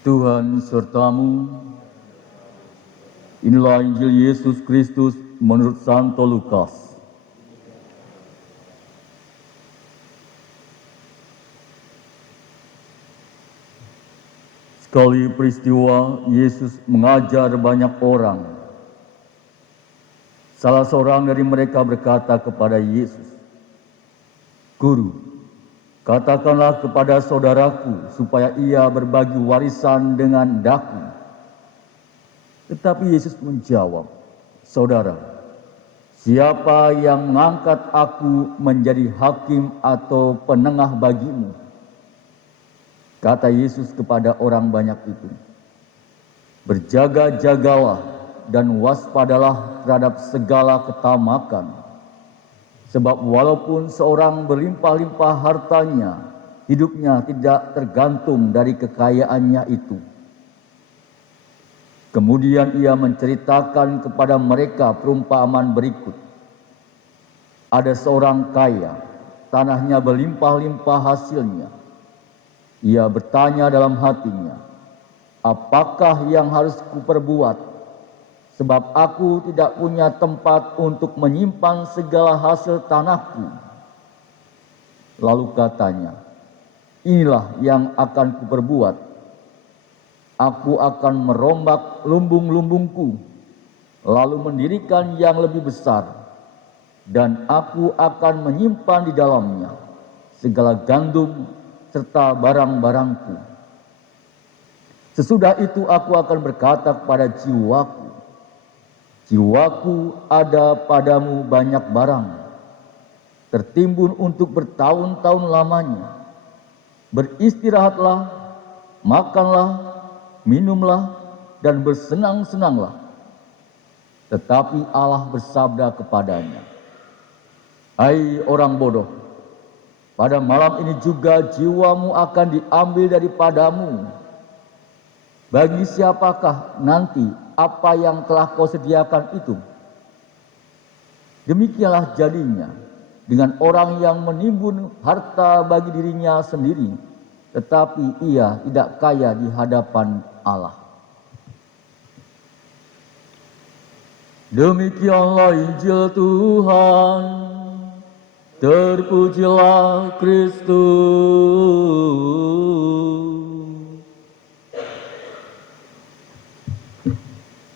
Tuhan sertamu. Inilah Injil Yesus Kristus menurut Santo Lukas. Sekali peristiwa Yesus mengajar banyak orang. Salah seorang dari mereka berkata kepada Yesus, "Guru, katakanlah kepada saudaraku supaya ia berbagi warisan dengan daku." Tetapi Yesus menjawab, "Saudara, siapa yang mengangkat aku menjadi hakim atau penengah bagimu?" Kata Yesus kepada orang banyak itu, "Berjaga-jagalah dan waspadalah terhadap segala ketamakan. Sebab walaupun seorang berlimpah-limpah hartanya, hidupnya tidak tergantung dari kekayaannya itu." Kemudian ia menceritakan kepada mereka perumpamaan berikut. Ada seorang kaya, tanahnya berlimpah-limpah hasilnya. Ia bertanya dalam hatinya, "Apakah yang harus kuperbuat? Sebab aku tidak punya tempat untuk menyimpan segala hasil tanahku." Lalu katanya, "Inilah yang akan kuperbuat. Aku akan merombak lumbung-lumbungku, lalu mendirikan yang lebih besar, dan aku akan menyimpan di dalamnya segala gandum serta barang-barangku. Sesudah itu aku akan berkata kepada jiwaku, jiwaku, ada padamu banyak barang, tertimbun untuk bertahun-tahun lamanya. Beristirahatlah, makanlah, minumlah, dan bersenang-senanglah." Tetapi Allah bersabda kepadanya, "Hai orang bodoh, pada malam ini juga jiwamu akan diambil daripadamu. Bagi siapakah nanti apa yang telah kau sediakan itu?" Demikianlah jadinya dengan orang yang menimbun harta bagi dirinya sendiri, tetapi ia tidak kaya di hadapan Allah. Demikianlah Injil Tuhan. Terpujilah Kristus.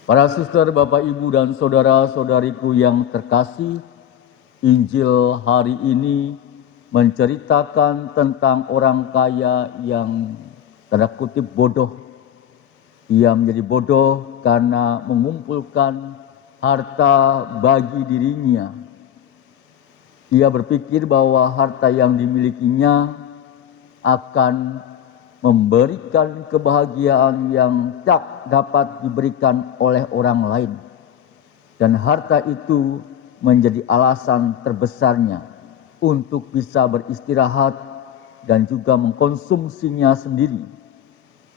Para suster, Bapak, Ibu, dan saudara-saudariku yang terkasih, Injil hari ini menceritakan tentang orang kaya yang tanda kutip bodoh. Ia menjadi bodoh karena mengumpulkan harta bagi dirinya. Ia berpikir bahwa harta yang dimilikinya akan memberikan kebahagiaan yang tak dapat diberikan oleh orang lain. Dan harta itu menjadi alasan terbesarnya untuk bisa beristirahat dan juga mengkonsumsinya sendiri.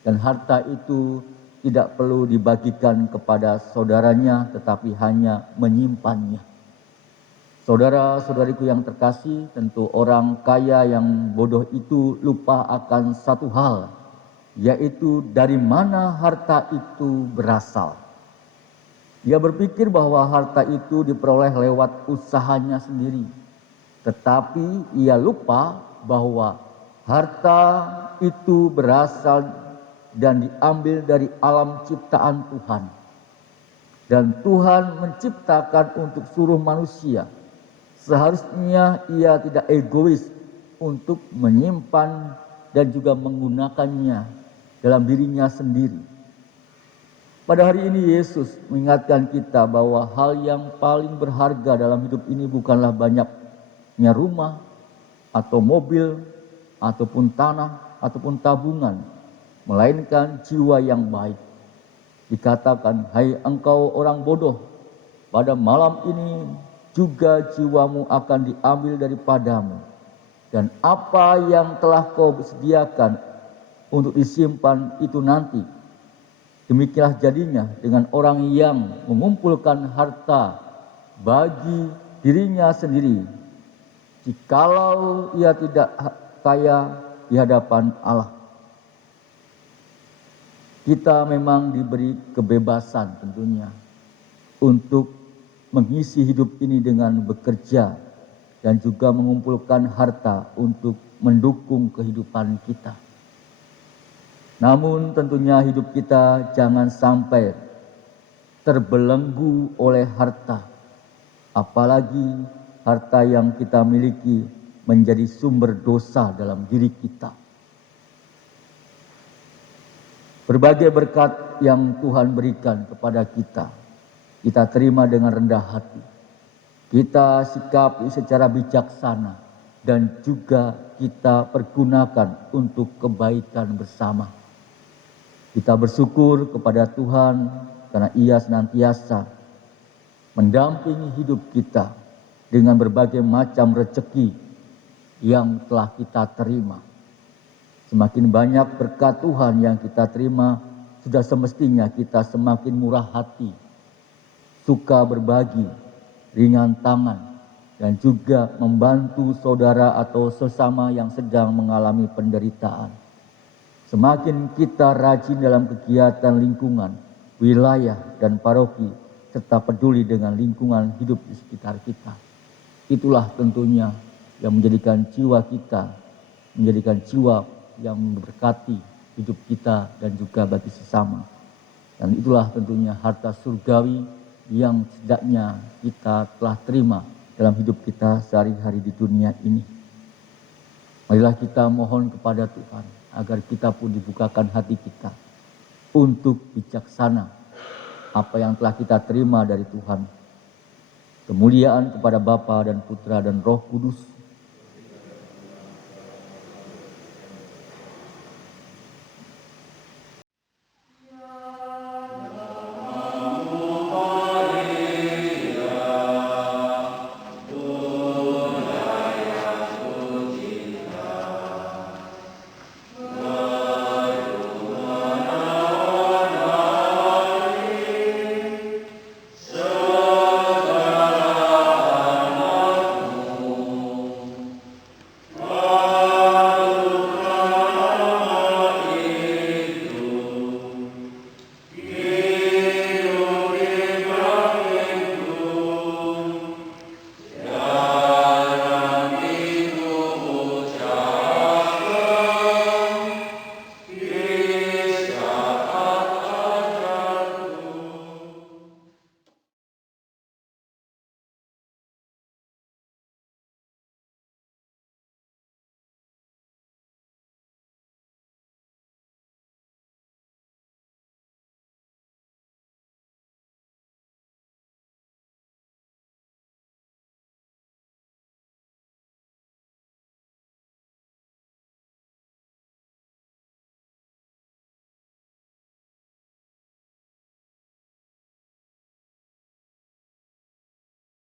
Dan harta itu tidak perlu dibagikan kepada saudaranya, tetapi hanya menyimpannya. Saudara-saudariku yang terkasih, tentu orang kaya yang bodoh itu lupa akan satu hal, yaitu dari mana harta itu berasal. Ia berpikir bahwa harta itu diperoleh lewat usahanya sendiri. Tetapi ia lupa bahwa harta itu berasal dan diambil dari alam ciptaan Tuhan. Dan Tuhan menciptakan untuk seluruh manusia. Seharusnya ia tidak egois untuk menyimpan dan juga menggunakannya dalam dirinya sendiri. Pada hari ini Yesus mengingatkan kita bahwa hal yang paling berharga dalam hidup ini bukanlah banyaknya rumah atau mobil ataupun tanah ataupun tabungan, melainkan jiwa yang baik. Dikatakan, "Hai engkau orang bodoh, pada malam ini juga jiwamu akan diambil daripadamu. Dan apa yang telah kau sediakan untuk disimpan itu nanti." Demikianlah jadinya dengan orang yang mengumpulkan harta bagi dirinya sendiri, jikalau ia tidak kaya di hadapan Allah. Kita memang diberi kebebasan tentunya untuk mengisi hidup ini dengan bekerja dan juga mengumpulkan harta untuk mendukung kehidupan kita. Namun tentunya hidup kita jangan sampai terbelenggu oleh harta, apalagi harta yang kita miliki menjadi sumber dosa dalam diri kita. Berbagai berkat yang Tuhan berikan kepada kita, kita terima dengan rendah hati. Kita sikapi secara bijaksana dan juga kita pergunakan untuk kebaikan bersama. Kita bersyukur kepada Tuhan karena Ia senantiasa mendampingi hidup kita dengan berbagai macam rezeki yang telah kita terima. Semakin banyak berkat Tuhan yang kita terima, sudah semestinya kita semakin murah hati, suka berbagi, ringan tangan, dan juga membantu saudara atau sesama yang sedang mengalami penderitaan. Semakin kita rajin dalam kegiatan lingkungan, wilayah, dan paroki, serta peduli dengan lingkungan hidup di sekitar kita. Itulah tentunya yang menjadikan jiwa kita, menjadikan jiwa yang memberkati hidup kita dan juga bagi sesama. Dan itulah tentunya harta surgawi yang setidaknya kita telah terima dalam hidup kita sehari-hari di dunia ini. Marilah kita mohon kepada Tuhan agar kita pun dibukakan hati kita untuk bijaksana apa yang telah kita terima dari Tuhan. Kemuliaan kepada Bapa dan Putra dan Roh Kudus,